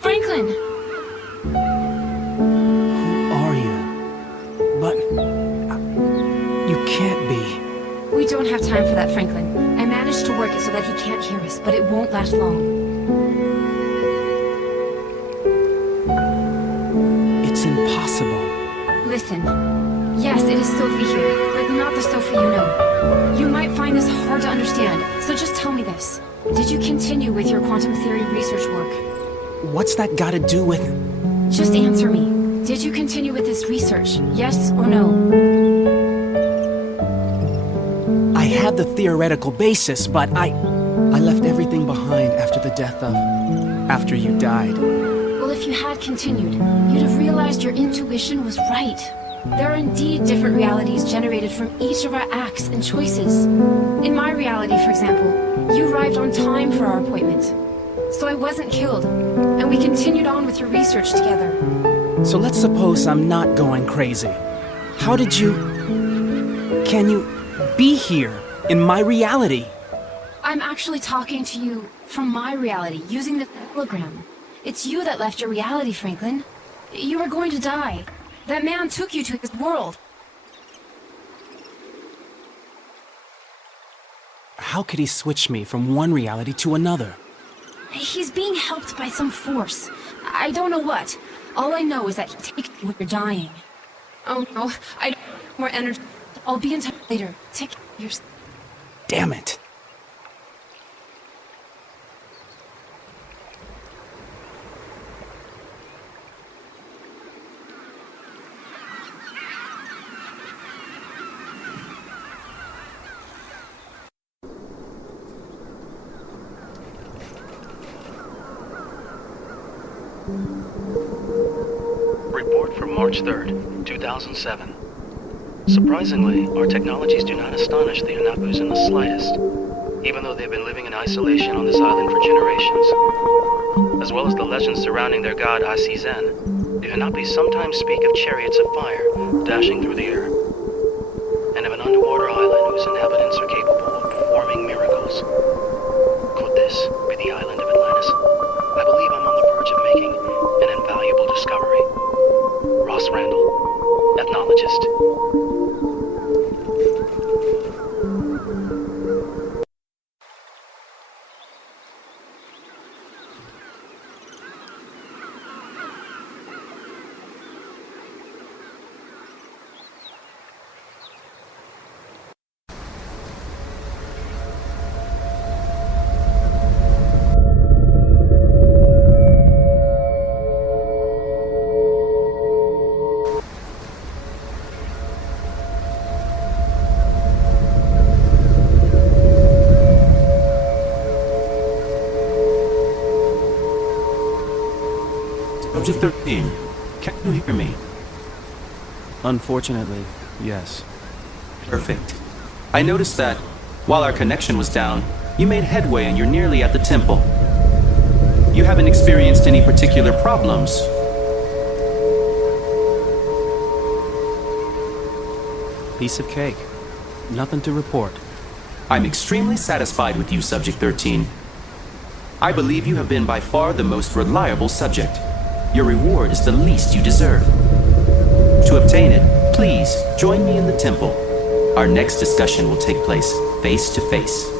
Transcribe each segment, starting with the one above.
Franklin! Who are you? But... you can't be. We don't have time for that, Franklin. I managed to work it so that he can't hear us, but it won't last long. It's impossible. Listen. Yes, it is Sophie here, but not the Sophie you know. You might find this hard to understand, so just tell me this. Did you continue with your quantum theory research work? What's that gotta do with... Just answer me. Did you continue with this research? Yes or no? I had the theoretical basis, but I left everything behind after the death of... after you died. Well, if you had continued, you'd have realized your intuition was right. There are indeed different realities generated from each of our acts and choices. In my reality, for example, you arrived on time for our appointment. So I wasn't killed, and we continued on with your research together. So let's suppose I'm not going crazy. How did you... can you be here, in my reality? I'm actually talking to you from my reality, using the hologram. It's you that left your reality, Franklin. You were going to die. That man took you to his world. How could he switch me from one reality to another? He's being helped by some force. I don't know what. All I know is that he takes you when you're dying. Oh no, I don't have more energy. I'll be in touch later. Take care of yourself. Damn it. Report from March 3rd, 2007. Surprisingly, our technologies do not astonish the Unabus in the slightest, even though they've been living in isolation on this island for generations. As well as the legends surrounding their god Zen, the Hanapis sometimes speak of chariots of fire dashing through the air, and of an underwater island whose inhabitants are capable of performing miracles. Could this be the island of Atlantis? I believe I'm on the verge of making an invaluable discovery. Ross Randall, ethnologist. Subject 13, can you hear me? Unfortunately, yes. Perfect. I noticed that, while our connection was down, you made headway and you're nearly at the temple. You haven't experienced any particular problems. Piece of cake. Nothing to report. I'm extremely satisfied with you, Subject 13. I believe you have been by far the most reliable subject. Your reward is the least you deserve. To obtain it, please join me in the temple. Our next discussion will take place face to face.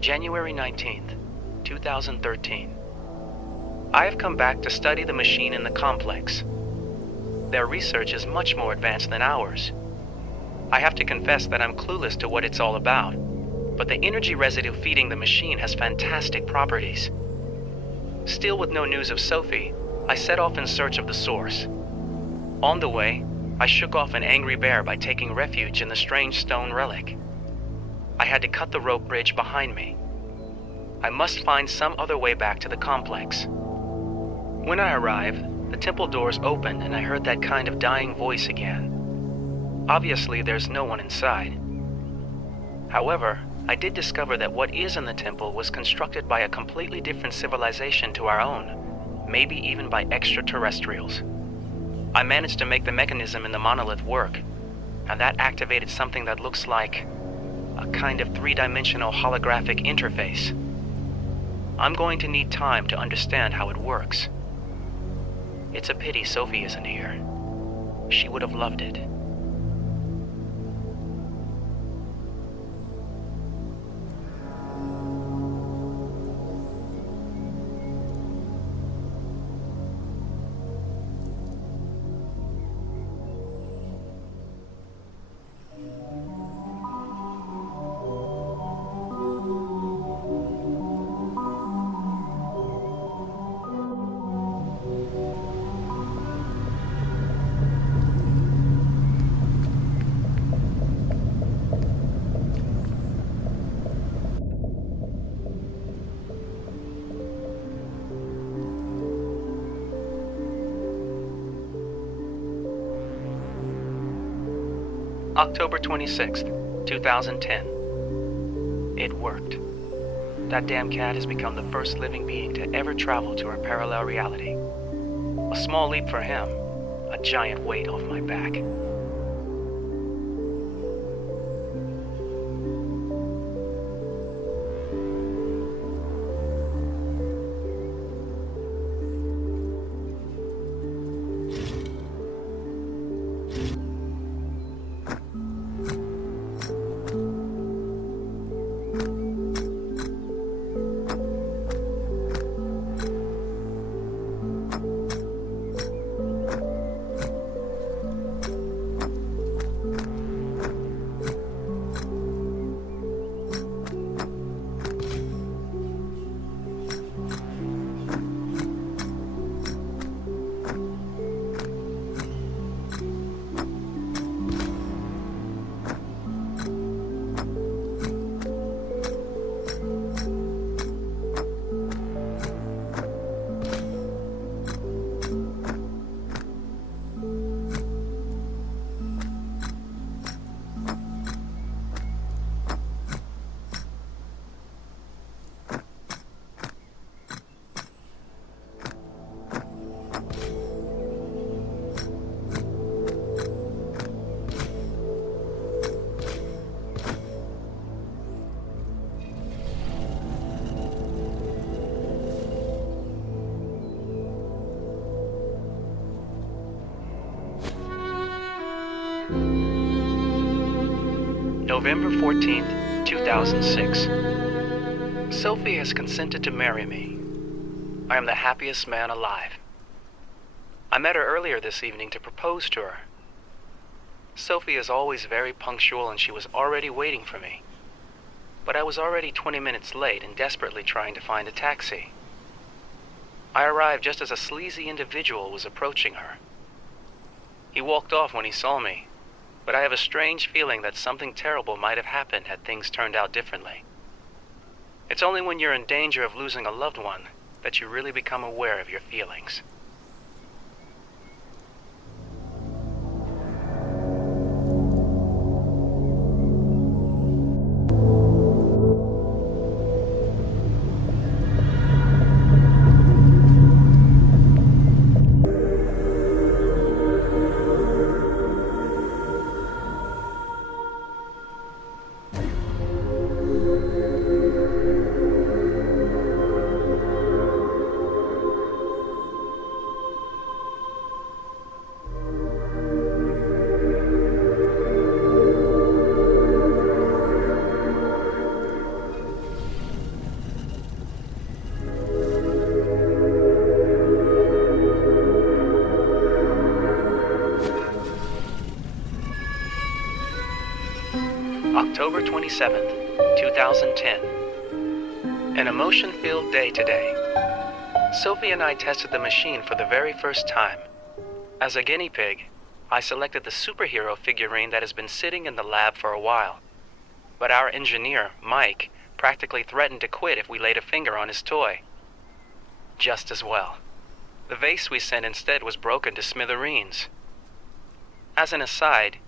January 19th, 2013. I have come back to study the machine in the complex. Their research is much more advanced than ours. I have to confess that I'm clueless to what it's all about, but the energy residue feeding the machine has fantastic properties. Still with no news of Sophie, I set off in search of the source. On the way, I shook off an angry bear by taking refuge in the strange stone relic. I had to cut the rope bridge behind me. I must find some other way back to the complex. When I arrived, the temple doors opened and I heard that kind of dying voice again. Obviously, there's no one inside. However, I did discover that what is in the temple was constructed by a completely different civilization to our own, maybe even by extraterrestrials. I managed to make the mechanism in the monolith work, and that activated something that looks like a kind of three-dimensional holographic interface. I'm going to need time to understand how it works. It's a pity Sophie isn't here. She would have loved it. October 26th, 2010. It worked. That damn cat has become the first living being to ever travel to our parallel reality. A small leap for him, a giant weight off my back. November 14th, 2006. Sophie has consented to marry me. I am the happiest man alive. I met her earlier this evening to propose to her. Sophie is always very punctual and she was already waiting for me. But I was already 20 minutes late and desperately trying to find a taxi. I arrived just as a sleazy individual was approaching her. He walked off when he saw me, but I have a strange feeling that something terrible might have happened had things turned out differently. It's only when you're in danger of losing a loved one that you really become aware of your feelings. October 27th, 2010. An emotion-filled day today. Sophie and I tested the machine for the very first time. As a guinea pig, I selected the superhero figurine that has been sitting in the lab for a while. But our engineer, Mike, practically threatened to quit if we laid a finger on his toy. Just as well. The vase we sent instead was broken to smithereens. As an aside,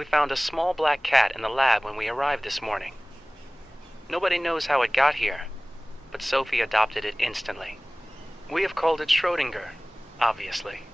we found a small black cat in the lab when we arrived this morning. Nobody knows how it got here, but Sophie adopted it instantly. We have called it Schrödinger, obviously.